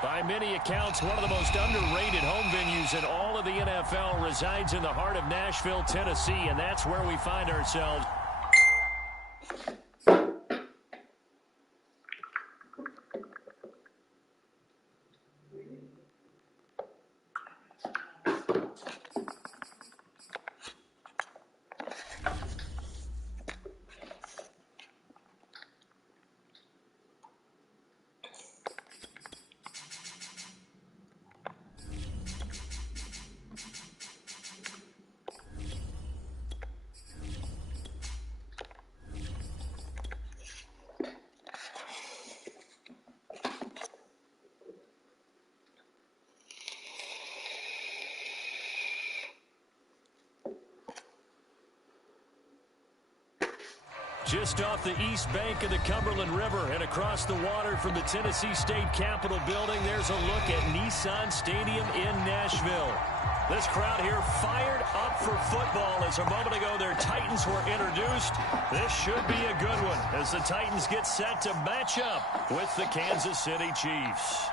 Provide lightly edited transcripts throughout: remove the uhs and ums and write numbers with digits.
By many accounts, one of the most underrated home venues in all of the NFL resides in the heart of Nashville, Tennessee, and that's where we find ourselves. Just off the east bank of the Cumberland River and across the water from the Tennessee State Capitol building, there's a look at Nissan Stadium in Nashville. This crowd here fired up for football as a moment ago their Titans were introduced. This should be a good one as the Titans get set to match up with the Kansas City Chiefs.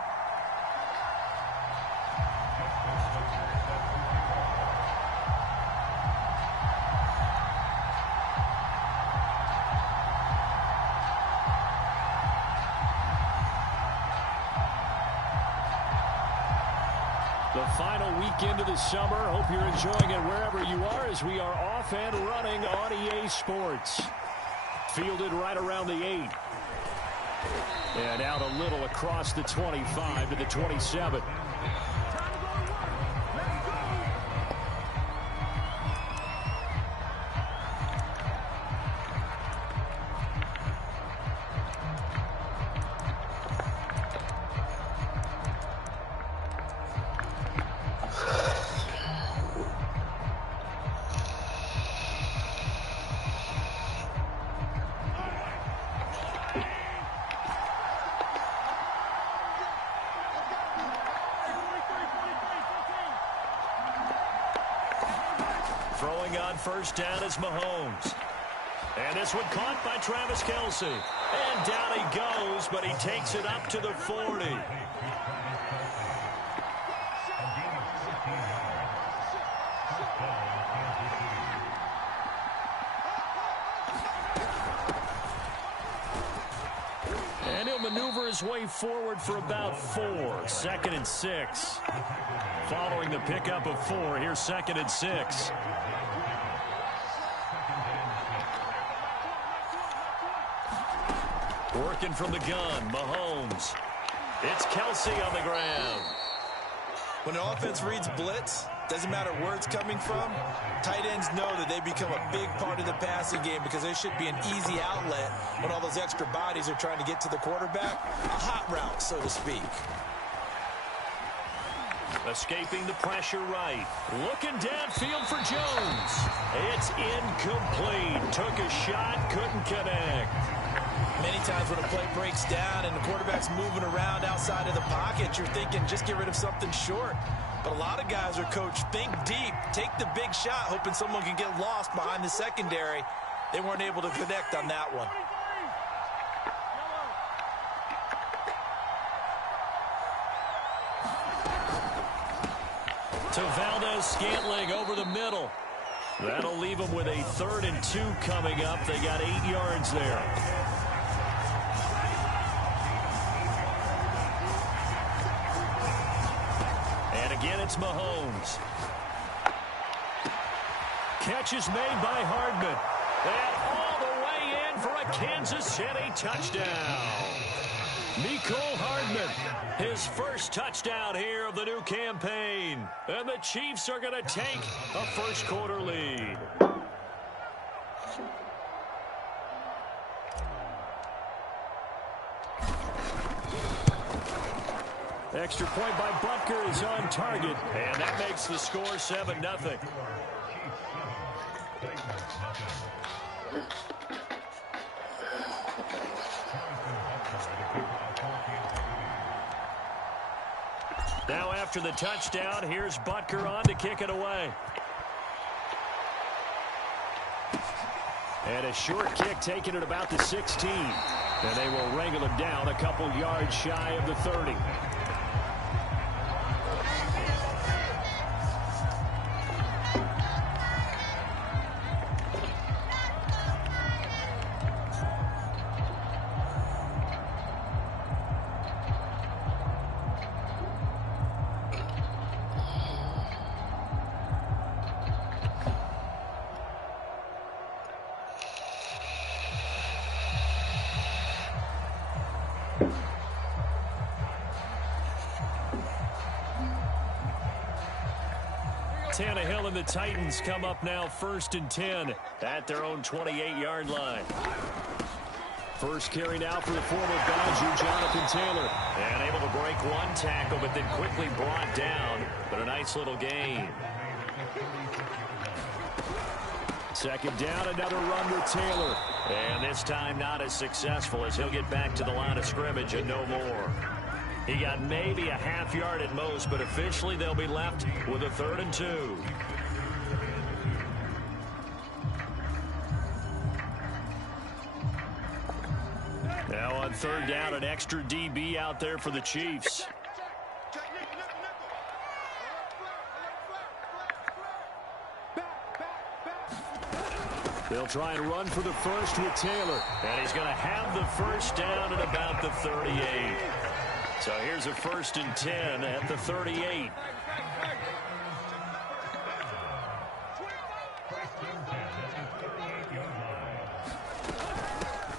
The final weekend of the summer. Hope you're enjoying it wherever you are as we are off and running on EA Sports. Fielded right around the 8. And out a little across the 25 to the 27. Throwing on first down is Mahomes. And this one caught by Travis Kelce. And down he goes, but he takes it up to the 40. And he'll maneuver his way forward for about 4. 2nd and 6. Following the pickup of 4, here's 2nd and 6. Working from the gun, Mahomes. It's Kelce on the ground. When an offense reads blitz, doesn't matter where it's coming from, tight ends know that they become a big part of the passing game because there should be an easy outlet when all those extra bodies are trying to get to the quarterback. A hot route, so to speak. Escaping the pressure right. Looking downfield for Jones. It's incomplete. Took a shot, couldn't connect. Many times when a play breaks down and the quarterback's moving around outside of the pocket, you're thinking just get rid of something short. But a lot of guys are coached, think deep, take the big shot, hoping someone can get lost behind the secondary. They weren't able to connect on that one. To Valdez-Scantling over the middle. That'll leave them with a 3rd and 2 coming up. They got 8 yards there. And again, it's Mahomes. Catch is made by Hardman. And all the way in for a a Kansas City touchdown. Mecole Hardman, his first touchdown here of the new campaign. And the Chiefs are going to take a first-quarter lead. Extra point by Butker is on target, and that makes the score 7-0. Now after the touchdown, here's Butker on to kick it away. And a short kick taken at about the 16. And they will wrangle him down a couple yards shy of the 30. Tannehill and the Titans come up now 1st and 10 at their own 28-yard line. First carry now for the former Badger, Jonathan Taylor. And able to break one tackle, but then quickly brought down. But a nice little gain. Second down, another run with Taylor. And this time not as successful as he'll get back to the line of scrimmage and no more. He got maybe a half yard at most, but officially they'll be left with a 3rd and 2. Now on 3rd down, an extra DB out there for the Chiefs. They'll try and run for the first with Taylor. And he's going to have the first down at about the 38. So here's a 1st and 10 at the 38.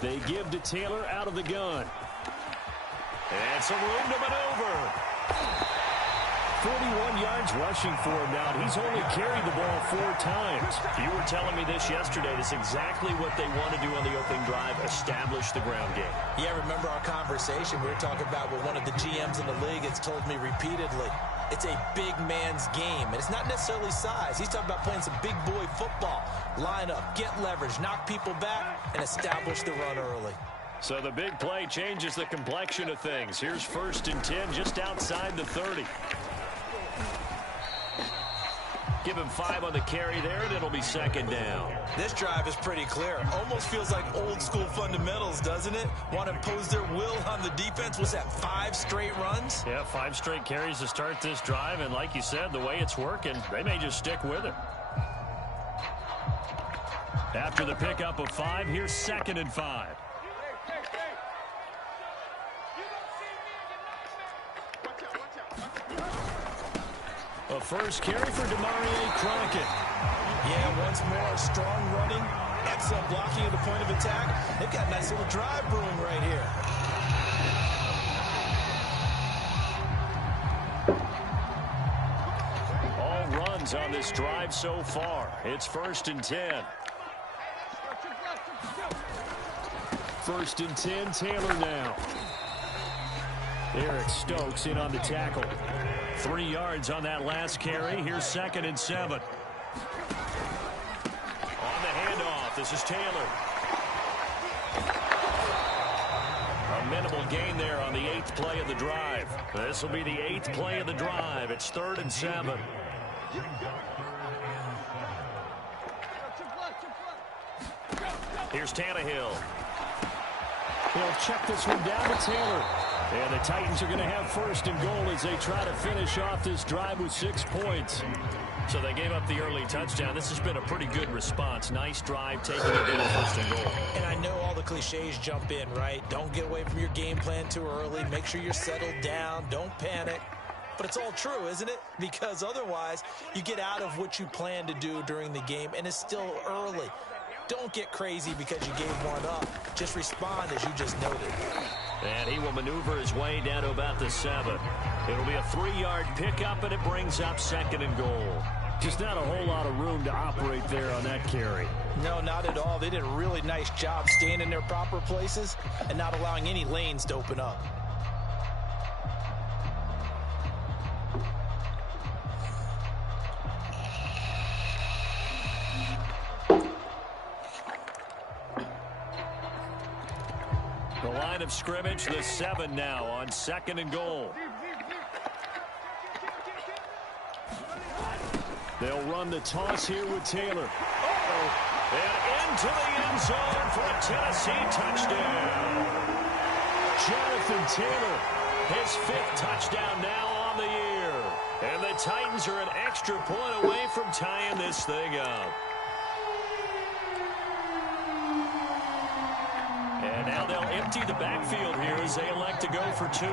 They give to Taylor out of the gun. And some room to maneuver. 41 yards rushing for him now. He's only carried the ball 4 times. You were telling me this yesterday. That's exactly what they want to do on the opening drive, establish the ground game. Yeah, remember our conversation. We were talking about what one of the GMs in the league has told me repeatedly. It's a big man's game, and it's not necessarily size. He's talking about playing some big boy football. Line up, get leverage, knock people back, and establish the run early. So the big play changes the complexion of things. Here's 1st and 10 just outside the 30. Give him 5 on the carry there, and it'll be 2nd down. This drive is pretty clear. Almost feels like old school fundamentals, doesn't it? Want to impose their will on the defense. Was that 5 straight runs? Yeah, 5 straight carries to start this drive, and like you said, the way it's working, they may just stick with it. After the pickup of 5, here's 2nd and 5. A first carry for Demarie Crockett. Yeah, once more, strong running, excellent blocking at the point of attack. They've got a nice little drive brewing right here. All runs on this drive so far. It's 1st and 10. 1st and 10, Taylor now. Eric Stokes in on the tackle. 3 yards on that last carry. Here's 2nd and 7. On the handoff, this is Taylor. A minimal gain there on the 8th play of the drive. This will be the 8th play of the drive. It's 3rd and 7. Here's Tannehill. He'll check this one down to Taylor. And the Titans are going to have 1st and goal as they try to finish off this drive with 6 points. So they gave up the early touchdown. This has been a pretty good response. Nice drive, taking it in 1st and goal. And I know all the cliches jump in, right? Don't get away from your game plan too early. Make sure you're settled down. Don't panic. But it's all true, isn't it? Because otherwise, you get out of what you plan to do during the game, and it's still early. Don't get crazy because you gave one up. Just respond as you just noted. And he will maneuver his way down to about the 7. It'll be a 3-yard pickup, and it brings up 2nd and goal. Just not a whole lot of room to operate there on that carry. No, not at all. They did a really nice job staying in their proper places and not allowing any lanes to open up. The line of scrimmage, the 7 now on 2nd and goal. They'll run the toss here with Taylor. And into the end zone for a Tennessee touchdown. Jonathan Taylor, his 5th touchdown now on the year. And the Titans are an extra point away from tying this thing up. And now they'll empty the backfield here as they elect to go for 2.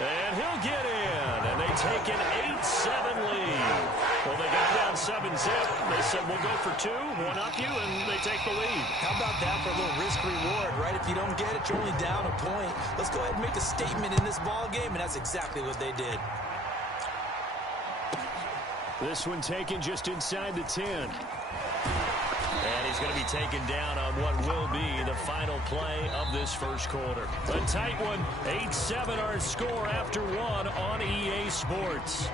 And he'll get in, and they take an 8-7 lead. Well, they got down 7-zip. They said, we'll go for 2, one up you, and they take the lead. How about that for a little risk-reward, right? If you don't get it, you're only down a point. Let's go ahead and make a statement in this ball game, and that's exactly what they did. this one taken just inside the 10. And he's going to be taken down on what will be the final play of this first quarter. A tight one, 8-7 our score after 1 on EA Sports.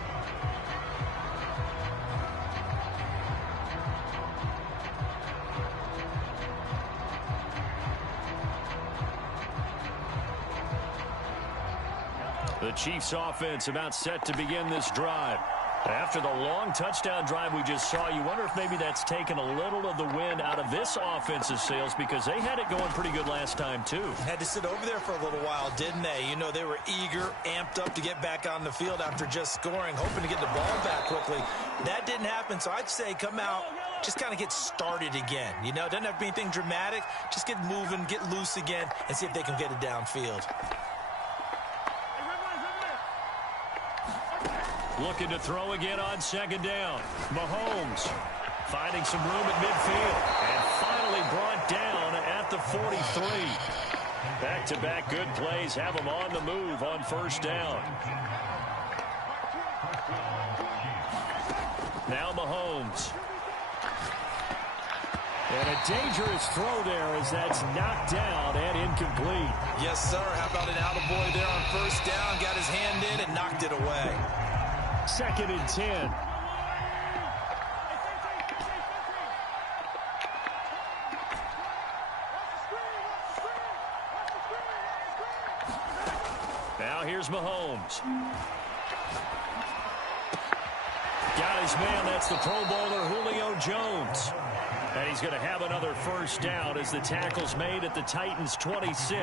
The Chiefs offense about set to begin this drive. After the long touchdown drive we just saw, you wonder if maybe that's taken a little of the wind out of this offensive sails, because they had it going pretty good last time, too. Had to sit over there for a little while, didn't they? You know, they were eager, amped up to get back on the field after just scoring, hoping to get the ball back quickly. That didn't happen, so I'd say come out, just kind of get started again. You know, doesn't have to be anything dramatic. Just get moving, get loose again, and see if they can get it downfield. Looking to throw again on second down. Mahomes finding some room at midfield and finally brought down at the 43. Back-to-back good plays have him on the move on first down. Now Mahomes. And a dangerous throw there as that's knocked down and incomplete. Yes, sir. How about an attaboy there on first down? Got his hand in and knocked it away. 2nd and 10. Now here's Mahomes. Got his man. That's the Pro Bowler Julio Jones. And he's going to have another first down as the tackle's made at the Titans' 26.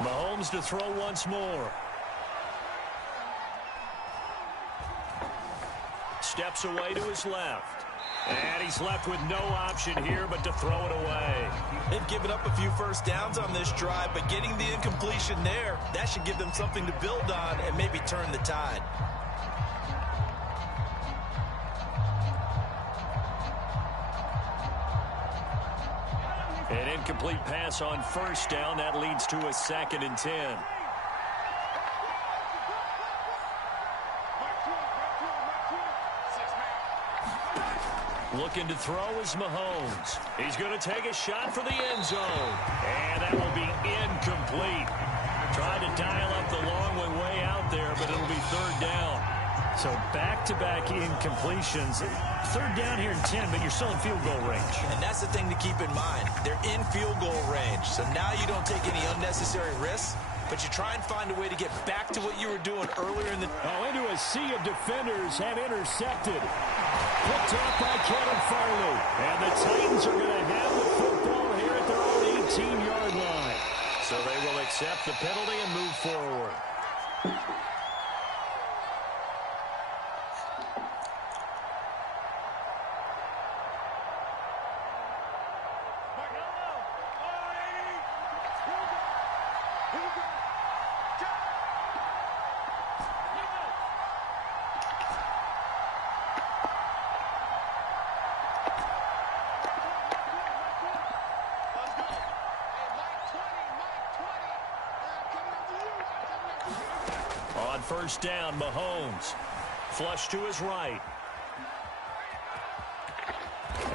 Mahomes to throw once more. Steps away to his left. And he's left with no option here but to throw it away. They've given up a few first downs on this drive, but getting the incompletion there, that should give them something to build on and maybe turn the tide. An incomplete pass on first down. That leads to a 2nd and 10. Looking to throw is Mahomes. He's going to take a shot for the end zone. And that will be incomplete. Tried to dial up the long way out there, but it'll be 3rd down. So back-to-back incompletions. 3rd down here in 10, but you're still in field goal range. And that's the thing to keep in mind. They're in field goal range. So now you don't take any unnecessary risks, but you try and find a way to get back to what you were doing earlier in the... Oh, into a sea of defenders and intercepted. Picked off by Kevin Farley. And the Titans are going to have the football here at their own 18-yard line. So they will accept the penalty and move forward. first down. Mahomes. Flush to his right.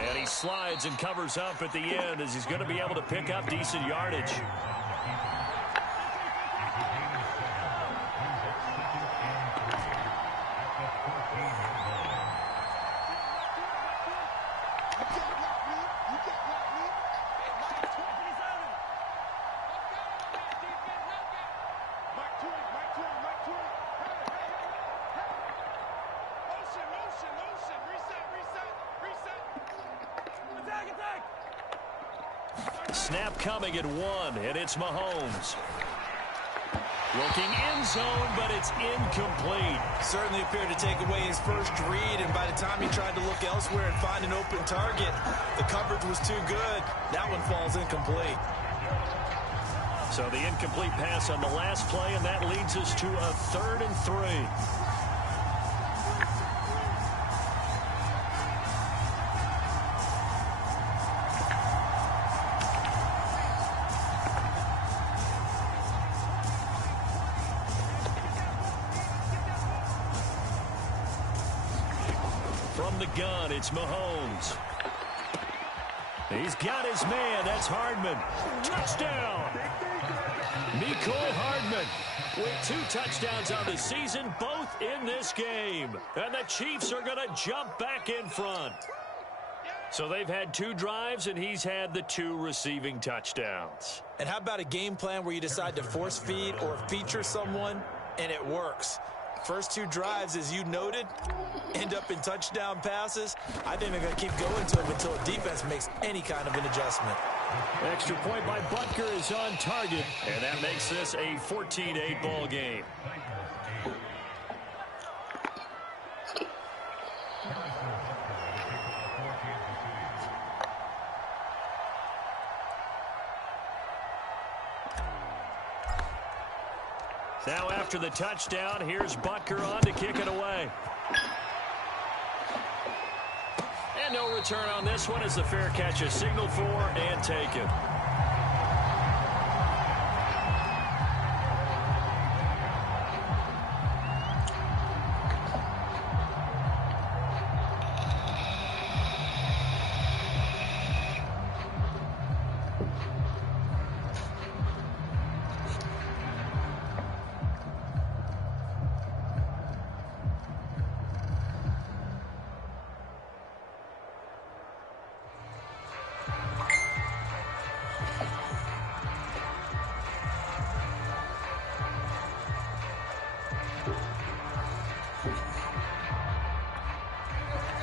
And he slides and covers up at the end as he's going to be able to pick up decent yardage. Snap coming at 1, and it's Mahomes. Looking end zone, but it's incomplete. Certainly appeared to take away his first read, and by the time he tried to look elsewhere and find an open target, the coverage was too good. That one falls incomplete. So the incomplete pass on the last play, and that leads us to a 3rd and 3. From the gun, it's Mahomes. He's got his man. That's Hardman. Touchdown! Mecole Hardman with 2 touchdowns on the season, both in this game. And the Chiefs are going to jump back in front. So they've had 2 drives, and he's had the 2 receiving touchdowns. And how about a game plan where you decide to force feed or feature someone, and it works? First 2 drives, as you noted, end up in touchdown passes. I think they're going to keep going to him until the defense makes any kind of an adjustment. Extra point by Butker is on target, and that makes this a 14-8 ball game. Now after the touchdown, here's Butker on to kick it away. And no return on this one as the fair catch is signaled for and taken.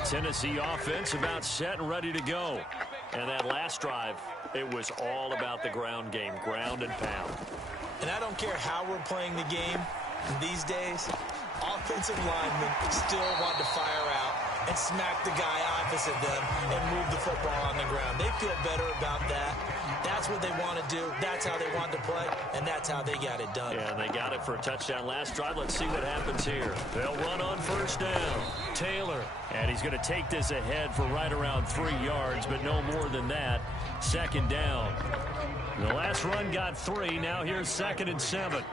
Tennessee offense about set and ready to go. And that last drive, it was all about the ground game, ground and pound. And I don't care how we're playing the game these days, offensive linemen still want to fire out and smack the guy opposite them and move the football on the ground. They feel better about that. That's what they want to do. That's how they want to play, and that's how they got it done. Yeah, and they got it for a touchdown last drive. Let's see what happens here. They'll run on first down. Taylor, and he's going to take this ahead for right around 3 yards, but no more than that. Second down. The last run got 3. Now here's 2nd and 7.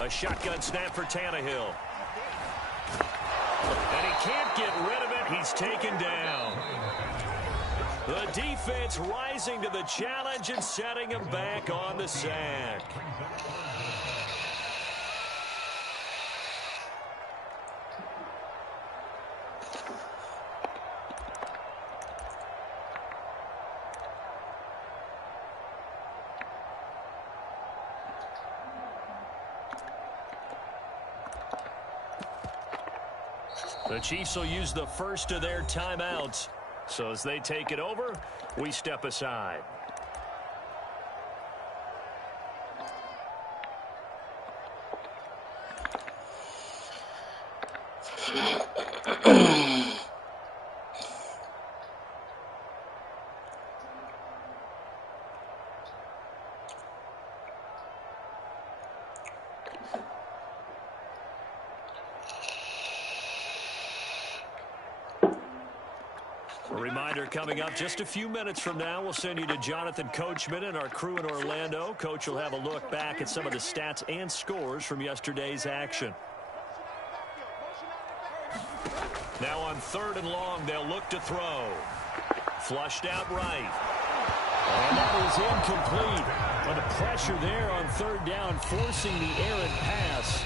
A shotgun snap for Tannehill. And he can't get rid of it. He's taken down. The defense rising to the challenge and setting him back on the sack. The Chiefs will use the first of their timeouts. So as they take it over, we step aside. A reminder coming up just a few minutes from now, we'll send you to Jonathan Coachman and our crew in Orlando. Coach will have a look back at some of the stats and scores from yesterday's action. Now on 3rd and long, they'll look to throw. Flushed out right. And that is incomplete. But the pressure there on 3rd down, forcing the errant pass.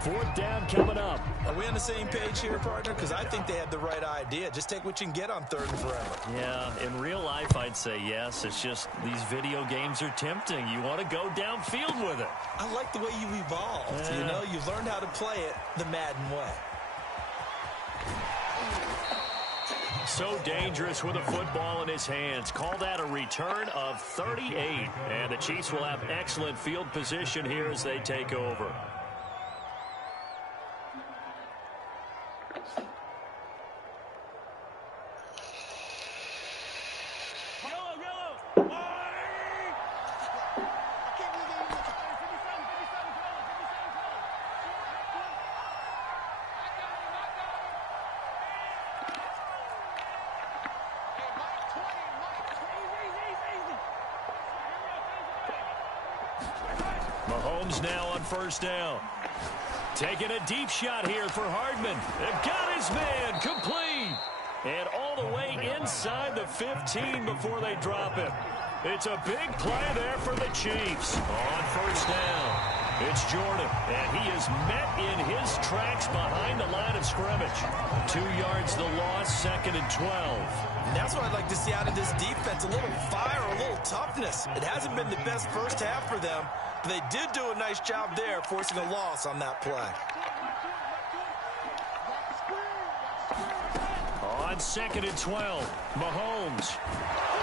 4th down coming up. Are we on the same page here, partner? Because I think they had the right idea. Just take what you can get on 3rd and forever. Yeah, in real life, I'd say yes. It's just these video games are tempting. You want to go downfield with it. I like the way you evolved. You know, you've learned how to play it the Madden way. So dangerous with a football in his hands. Call that a return of 38. And the Chiefs will have excellent field position here as they take over. Mahomes now on 1st down. Taking a deep shot here for Hardman. They've got his man complete. And all the way inside the 15 before they drop him. It's a big play there for the Chiefs. On 1st down, it's Jordan. And he is met in his tracks behind the line of scrimmage. 2 yards the loss, 2nd and 12. And that's what I'd like to see out of this defense. A little fire, a little toughness. It hasn't been the best first half for them. They did do a nice job there, forcing a loss on that play. On 2nd and 12, Mahomes.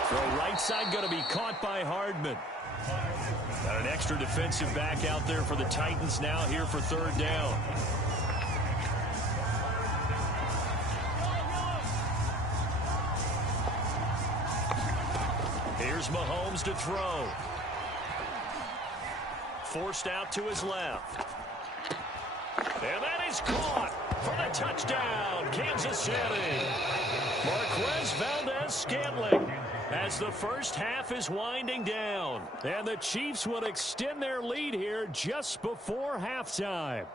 Throw right side going to be caught by Hardman. Got an extra defensive back out there for the Titans now here for 3rd down. Here's Mahomes to throw. Forced out to his left. And that is caught for the touchdown, Kansas City. Marquez Valdes-Scantling as the first half is winding down. And the Chiefs will extend their lead here just before halftime.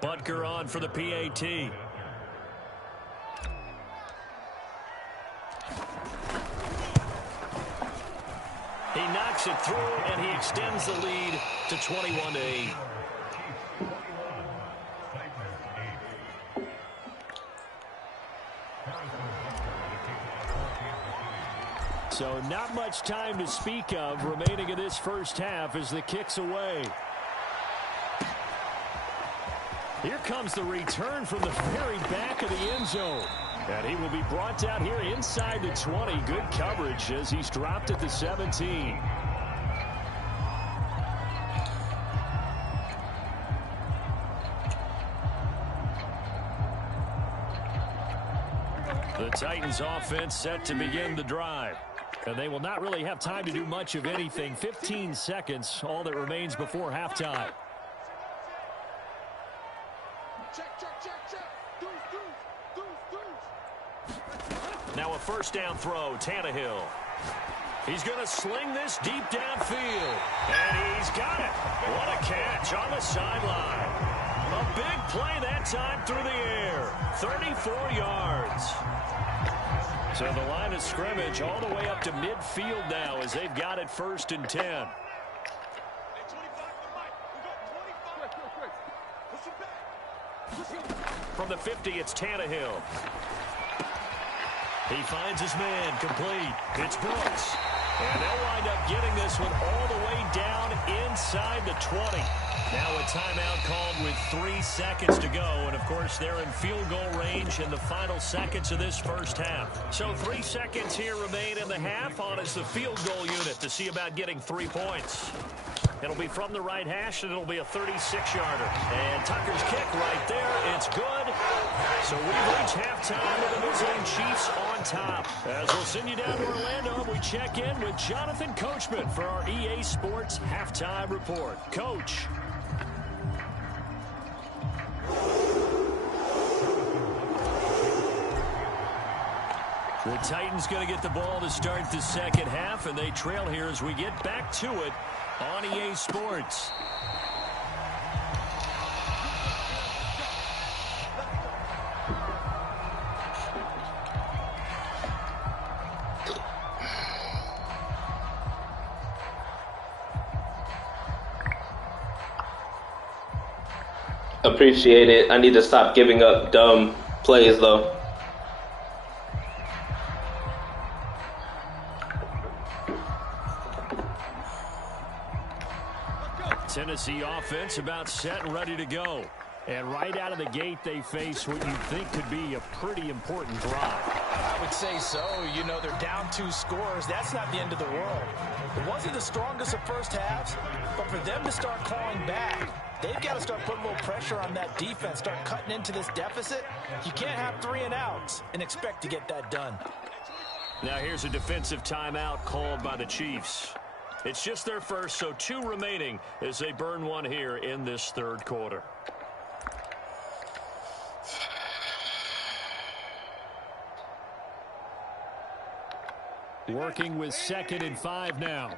Butker on for the PAT. He knocks it through, and he extends the lead to 21-8. So not much time to speak of remaining in this first half as the kick's away. Here comes the return from the very back of the end zone. And he will be brought down here inside the 20. Good coverage as he's dropped at the 17. The Titans offense set to begin the drive. And they will not really have time to do much of anything. 15 seconds, all that remains before halftime. Now a first down throw, Tannehill. He's going to sling this deep downfield. And he's got it. What a catch on the sideline. A big play that time through the air. 34 yards. So the line of scrimmage all the way up to midfield now as they've got it 1st and 10. From the 50, it's Tannehill. He finds his man complete. It's Brooks. And they'll wind up getting this one all the way down inside the 20. Now a timeout called with 3 seconds to go. And, of course, they're in field goal range in the final seconds of this first half. So 3 seconds here remain in the half on as the field goal unit to see about getting 3 points. It'll be from the right hash, and it'll be a 36-yarder. And Tucker's kick right there. It's good. So we've reached halftime with the visiting Chiefs on top. As we'll send you down to Orlando, we check in with Jonathan Coachman for our EA Sports Halftime Report. Coach. The Titans going to get the ball to start the second half, and they trail here as we get back to it on EA Sports. Appreciate it. I need to stop giving up dumb plays, though. Tennessee offense about set and ready to go. And right out of the gate, they face what you think could be a pretty important drive. I would say so. You know, they're down 2 scores. That's not the end of the world. It wasn't the strongest of first halves, but for them to start clawing back, they've got to start putting a little pressure on that defense, start cutting into this deficit. You can't have 3 and outs and expect to get that done. Now here's a defensive timeout called by the Chiefs. It's just their first, so 2 remaining as they burn one here in this third quarter. Working with 2nd and 5 now.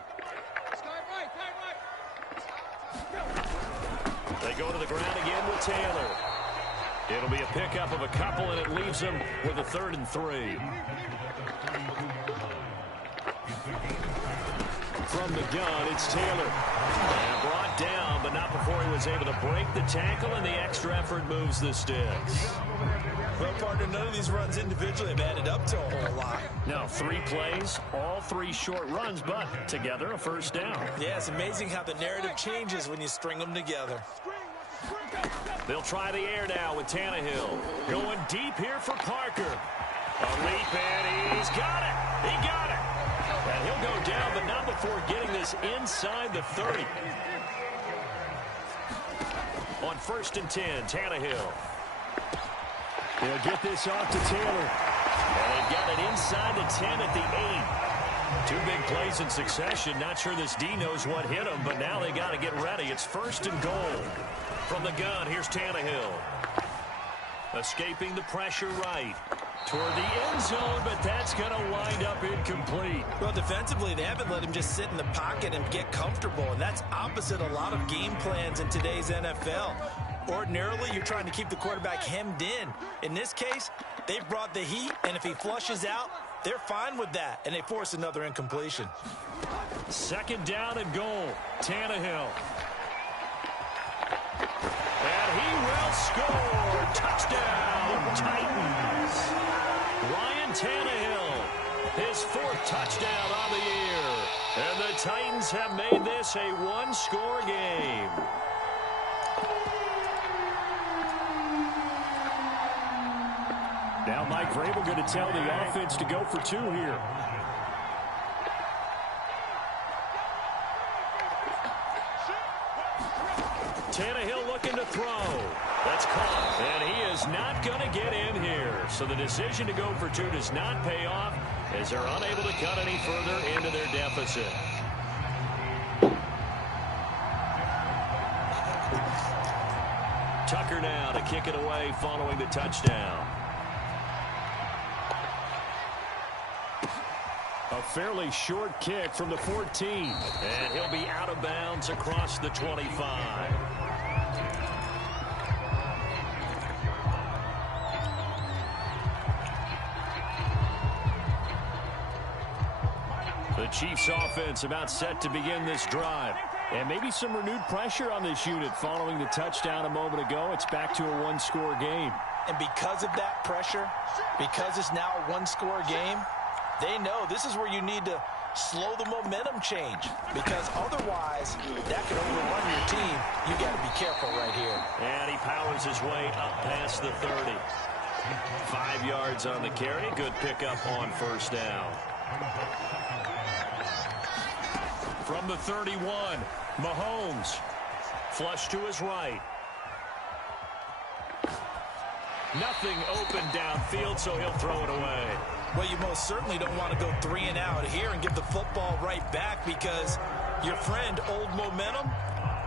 They go to the ground again with Taylor. It'll be a pickup of a couple, and it leaves them with a 3rd and 3. From the gun, it's Taylor. And brought down, but not before he was able to break the tackle, and the extra effort moves the sticks. Well, partner, none of these runs individually have added up to a whole lot. No, 3 plays, all 3 short runs, but together a first down. Yeah, it's amazing how the narrative changes when you string them together. They'll try the air now with Tannehill. Going deep here for Parker. A leap, and he's got it. He got it. And he'll go down, but not before getting this inside the 30. On 1st and 10, Tannehill. He'll get this off to Taylor. And they've got it inside the 10 at the 8. 2 big plays in succession. Not sure this D knows what hit him, but now they got to get ready. It's 1st and goal. From the gun, here's Tannehill. Escaping the pressure right. Toward the end zone, but that's going to wind up incomplete. Well, defensively, they haven't let him just sit in the pocket and get comfortable, and that's opposite a lot of game plans in today's NFL. Ordinarily, you're trying to keep the quarterback hemmed in. In this case, they've brought the heat, and if he flushes out, they're fine with that, and they force another incompletion. 2nd down and goal. Tannehill. And he will score. Touchdown, Titans. Ryan Tannehill, his 4th touchdown on the year. And the Titans have made this a 1-score game. Now Mike Vrabel going to tell the offense to go for 2 here. Tannehill looking to throw. That's caught. And he is not going to get in here. So the decision to go for 2 does not pay off as they're unable to cut any further into their deficit. Tucker now to kick it away following the touchdown. A fairly short kick from the 14. And he'll be out of bounds across the 25. The Chiefs offense about set to begin this drive. And maybe some renewed pressure on this unit following the touchdown a moment ago. It's back to a 1-score game. And because of that pressure, because it's now a 1-score game, they know this is where you need to slow the momentum change, because otherwise that could overrun your team. You got to be careful right here. And he powers his way up past the 30. 5 yards on the carry. Good pickup on 1st down. From the 31, Mahomes. Flush to his right. Nothing open downfield, so he'll throw it away. Well, you most certainly don't want to go 3 and out here and give the football right back, because your friend, Old Momentum,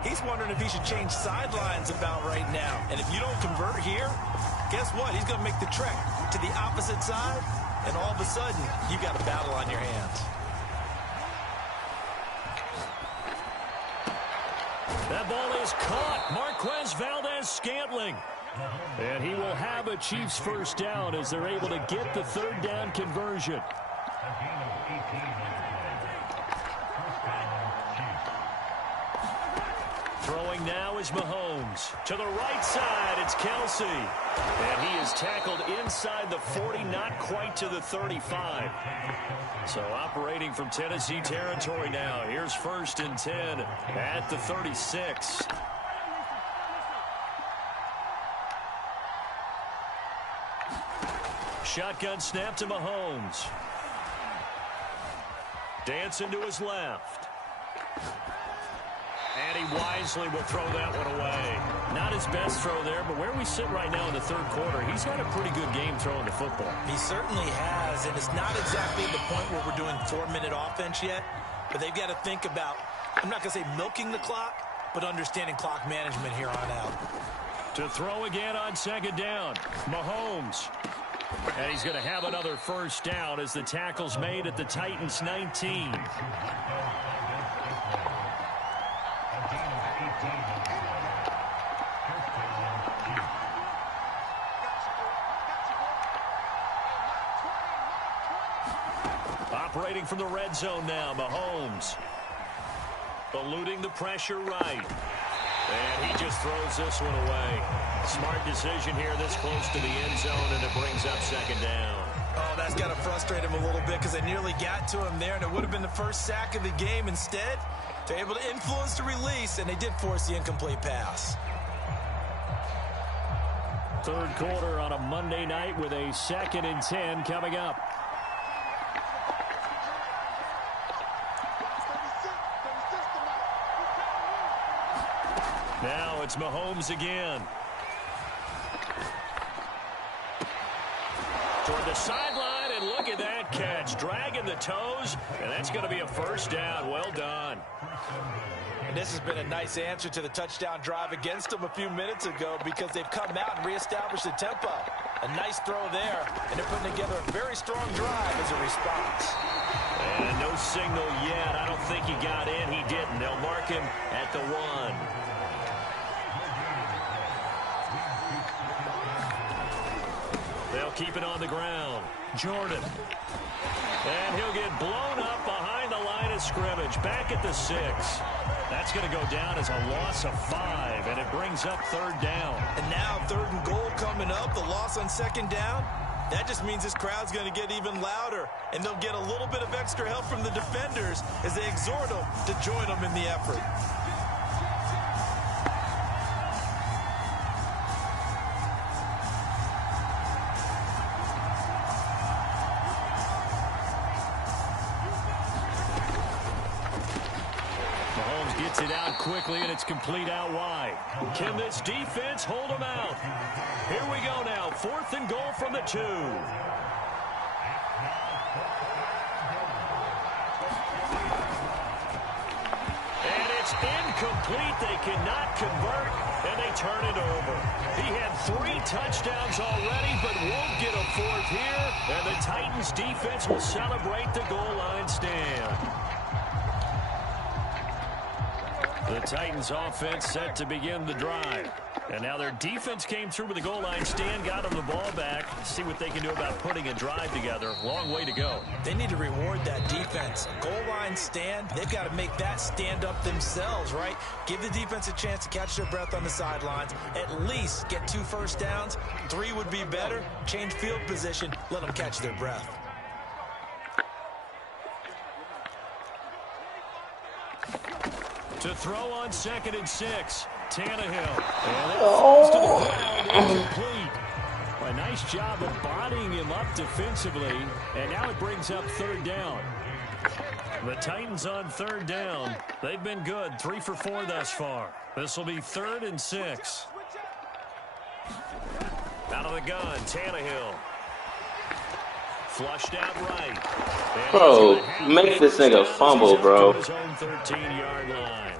he's wondering if he should change sidelines about right now. And if you don't convert here, guess what? He's going to make the trek to the opposite side, and all of a sudden, you got a battle on your hands. That ball is caught. Marquez Valdes-Scantling. And he will have a Chiefs first down as they're able to get the third down conversion. Throwing now is Mahomes. To the right side, it's Kelsey. And he is tackled inside the 40, not quite to the 35. So operating from Tennessee territory now. Here's 1st and 10 at the 36. Shotgun snap to Mahomes. Dancing to his left. And he wisely will throw that one away. Not his best throw there, but where we sit right now in the third quarter, he's had a pretty good game throwing the football. He certainly has, and it's not exactly the point where we're doing 4-minute offense yet, but they've got to think about, I'm not going to say milking the clock, but understanding clock management here on out. To throw again on 2nd down, Mahomes. And he's going to have another first down as the tackle's made at the Titans 19. Operating from the red zone now, Mahomes. Eluding the pressure right. And he just throws this one away. Smart decision here this close to the end zone, and it brings up 2nd down. Oh, that's got to frustrate him a little bit because they nearly got to him there, and it would have been the first sack of the game. Instead, they're able to influence the release, and they did force the incomplete pass. Third quarter on a Monday night with a 2nd and 10 coming up. Now it's Mahomes again. Toward the sideline, and look at that catch. Dragging the toes, and that's going to be a first down. Well done. And this has been a nice answer to the touchdown drive against them a few minutes ago because they've come out and reestablished the tempo. A nice throw there, and they're putting together a very strong drive as a response. And no signal yet. I don't think he got in. He didn't. They'll mark him at the 1. They'll keep it on the ground. Jordan. And he'll get blown up behind the line of scrimmage. Back at the 6. That's going to go down as a loss of 5, and it brings up 3rd down. And now 3rd and goal coming up. The loss on 2nd down. That just means this crowd's going to get even louder, and they'll get a little bit of extra help from the defenders as they exhort them to join them in the effort. Gets it out quickly, and it's complete out wide. Can this defense hold them out? Here we go now. 4th and goal from the 2. And it's incomplete. They cannot convert, and they turn it over. He had 3 touchdowns already, but won't get a 4th here. And the Titans defense will celebrate the goal line stand. The Titans offense set to begin the drive. And now their defense came through with the goal line stand, got them the ball back. See what they can do about putting a drive together. Long way to go. They need to reward that defense. Goal line stand, they've got to make that stand up themselves, right? Give the defense a chance to catch their breath on the sidelines. At least get 2 first downs. 3 would be better. Change field position. Let them catch their breath. To throw on 2nd and 6. Tannehill. And it falls to the ground, incomplete. A nice job of bodying him up defensively. And now it brings up 3rd down. The Titans on 3rd down. They've been good. 3 for 4 thus far. This will be 3rd and 6. Out of the gun, Tannehill. Flushed out right. And bro, make this nigga fumble, bro. His own 13-yard line.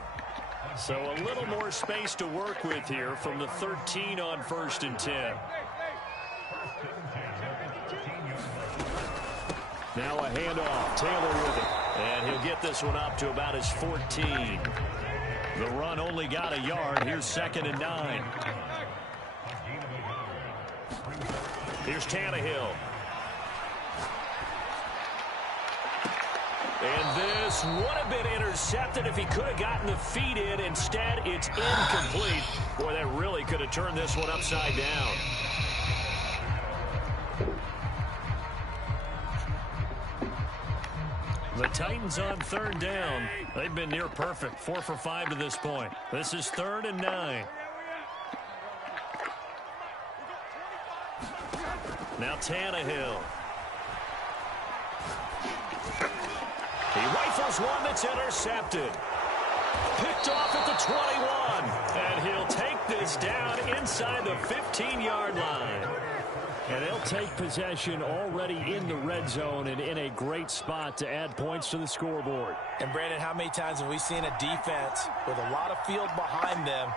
So a little more space to work with here from the 13 on 1st and 10. Now a handoff. Taylor with it. And he'll get this one up to about his 14. The run only got a yard. Here's 2nd and 9. Here's Tannehill. And this would have been intercepted if he could have gotten the feet in. Instead, it's incomplete. Boy, that really could have turned this one upside down. The Titans on 3rd down. They've been near perfect. 4 for 5 to this point. This is 3rd and 9. Now Tannehill. He rifles one that's intercepted. Picked off at the 21. And he'll take this down inside the 15-yard line. And they'll take possession already in the red zone and in a great spot to add points to the scoreboard. And, Brandon, how many times have we seen a defense with a lot of field behind them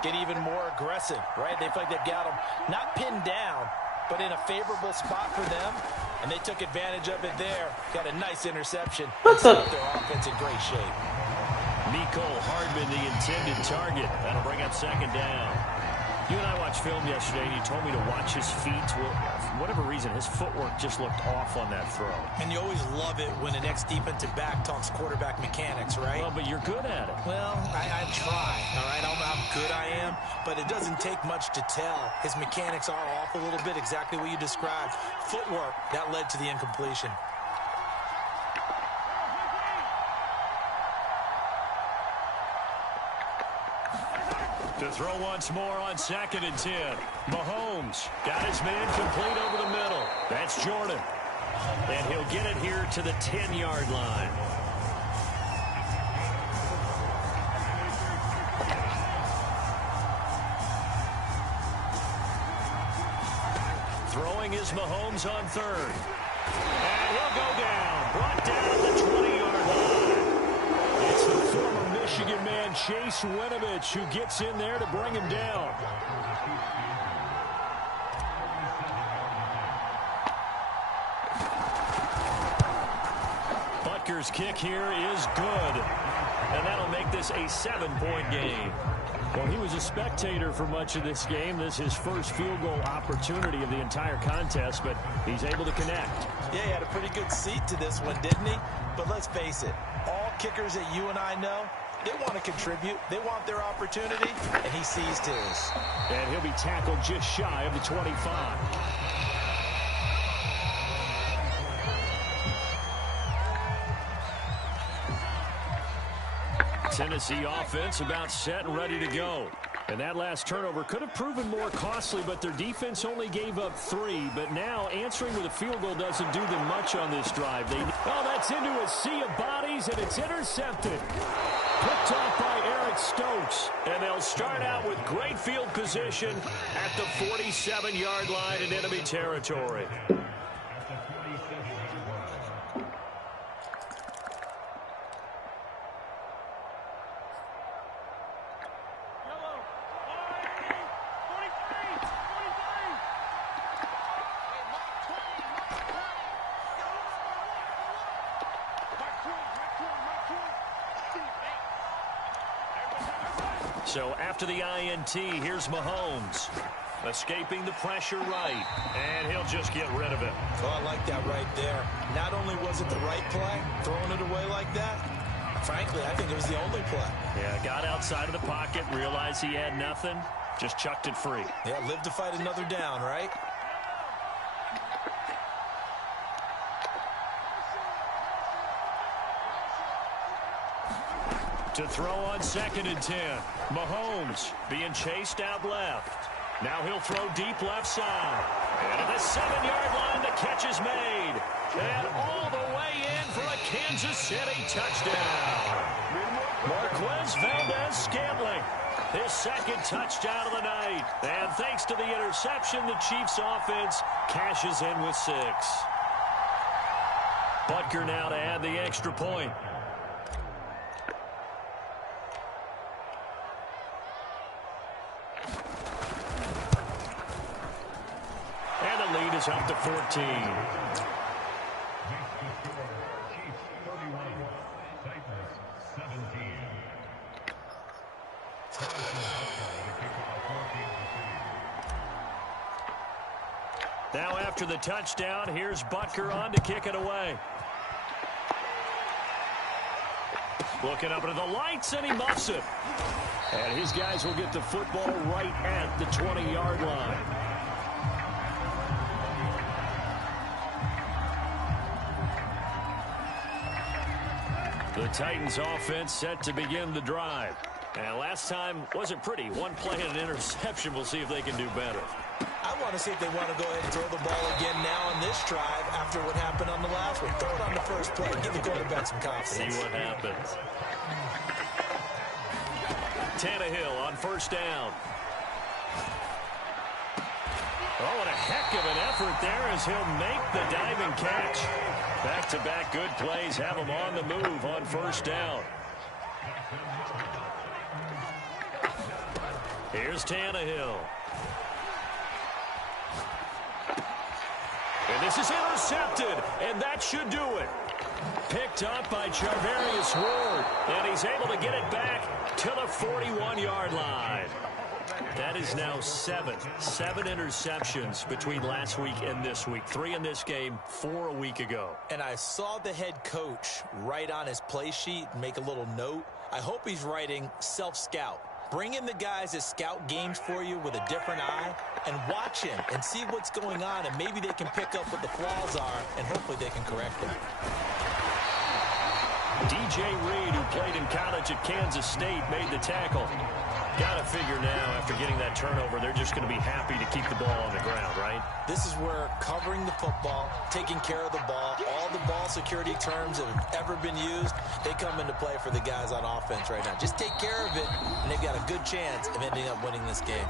get even more aggressive, right? They feel like they've got them not pinned down, but in a favorable spot for them, and they took advantage of it there. Got a nice interception and set up their offense in great shape. Mecole Hardman, the intended target. That'll bring up 2nd down. You and I watched film yesterday, and you told me to watch his feet. Well, for whatever reason, his footwork just looked off on that throw. And you always love it when the next defensive back talks quarterback mechanics, right? Well, but you're good at it. Well, I try, all right? I don't know how good I am, but it doesn't take much to tell. His mechanics are off a little bit, exactly what you described. Footwork, that led to the incompletion. To throw once more on 2nd and 10. Mahomes got his man complete over the middle. That's Jordan. And he'll get it here to the 10-yard line. Throwing is Mahomes on 3rd. And he'll go down. Brought down at the 20-yard line. It's the former Michigan man, Chase Winovich, who gets in there to bring him down. Butker's kick here is good. And that'll make this a 7-point game. Well, he was a spectator for much of this game. This is his first field goal opportunity of the entire contest, but he's able to connect. Yeah, he had a pretty good seat to this one, didn't he? But let's face it, all kickers that you and I know, they want to contribute. They want their opportunity, and he seized his. And he'll be tackled just shy of the 25. Tennessee offense about set and ready to go. And that last turnover could have proven more costly, but their defense only gave up 3. But now answering with a field goal doesn't do them much on this drive. Oh, that's into a sea of bodies, and it's intercepted. Picked off by Eric Stokes. And they'll start out with great field position at the 47-yard line in enemy territory. So after the INT, here's Mahomes. Escaping the pressure right. And he'll just get rid of it. Oh, I like that right there. Not only was it the right play, throwing it away like that, frankly, I think it was the only play. Yeah, got outside of the pocket, realized he had nothing, just chucked it free. Yeah, live to fight another down, right? To throw on 2nd and 10. Mahomes being chased out left. Now he'll throw deep left side. And at the 7-yard line, the catch is made. And all the way in for a Kansas City touchdown. Marquez Valdez-Scantling, his 2nd touchdown of the night. And thanks to the interception, the Chiefs offense cashes in with 6. Butker now to add the extra point. And the lead is up to 14. after the touchdown. Here's Butker on to kick it away. Looking up into the lights, and he muffs it. And his guys will get the football right at the 20-yard line. The Titans offense set to begin the drive. And last time wasn't pretty. One play and an interception. We'll see if they can do better. I want to see if they want to go ahead and throw the ball again now on this drive after what happened on the last one. Throw it on the first play. Give the quarterback some confidence. See what happens. Tannehill on first down. Oh, and a heck of an effort there as he'll make the diving catch. Back-to-back good plays have him on the move on first down. Here's Tannehill. And this is intercepted, and that should do it. Picked up by Charvarius Ward, and he's able to get it back to the 41-yard line. That is now seven interceptions between last week and this week. 3 in this game, 4 a week ago. And I saw the head coach write on his play sheet and make a little note. I hope he's writing self-scout. Bring in the guys that scout games for you with a different eye and watch him and see what's going on, and maybe they can pick up what the flaws are, and hopefully they can correct them. DJ Reed, who played in college at Kansas State, made the tackle. Got to figure now, after getting that turnover, they're just going to be happy to keep the ball on the ground, right? This is where covering the football, taking care of the ball, all the ball security terms that have ever been used, they come into play for the guys on offense right now. Just take care of it, and they've got a good chance of ending up winning this game.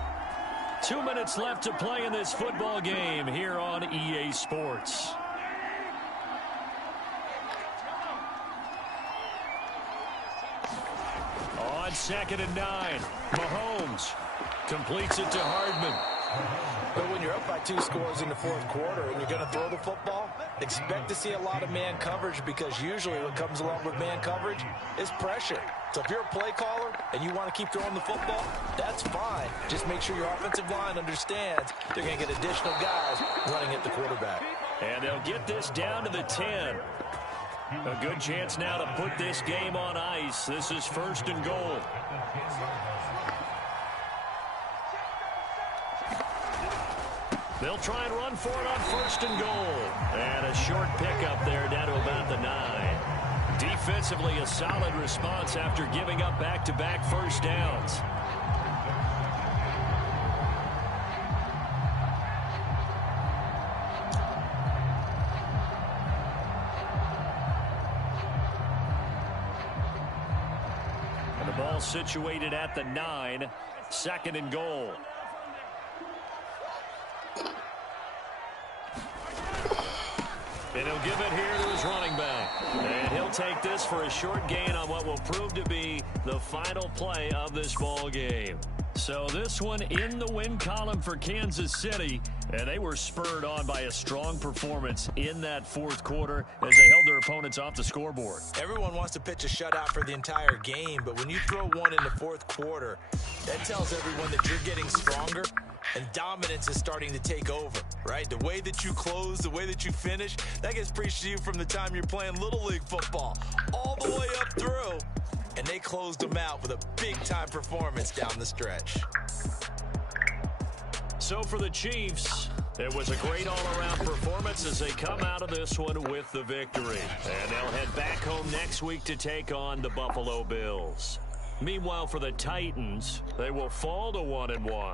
2 minutes left to play in this football game here on EA Sports. On 2nd and 9, Mahomes completes it to Hardman. But when you're up by 2 scores in the fourth quarter and you're going to throw the football, expect to see a lot of man coverage, because usually what comes along with man coverage is pressure. So if you're a play caller and you want to keep throwing the football, that's fine. Just make sure your offensive line understands they're going to get additional guys running at the quarterback. And they'll get this down to the 10. A good chance now to put this game on ice. This is 1st and goal. They'll try and run for it on 1st and goal. And a short pickup there down to about the 9. Defensively, a solid response after giving up back-to-back first downs. And the ball situated at the 9, 2nd and goal. And he'll give it here to his running back. And he'll take this for a short gain on what will prove to be the final play of this ball game. So this one in the win column for Kansas City. And they were spurred on by a strong performance in that fourth quarter as they held their opponents off the scoreboard. Everyone wants to pitch a shutout for the entire game, but when you throw one in the fourth quarter, that tells everyone that you're getting stronger and dominance is starting to take over, right? The way that you close, the way that you finish, that gets preached to you from the time you're playing Little League football all the way up through. And they closed them out with a big-time performance down the stretch. So for the Chiefs, it was a great all-around performance as they come out of this one with the victory. And they'll head back home next week to take on the Buffalo Bills. Meanwhile, for the Titans, they will fall to 1-1.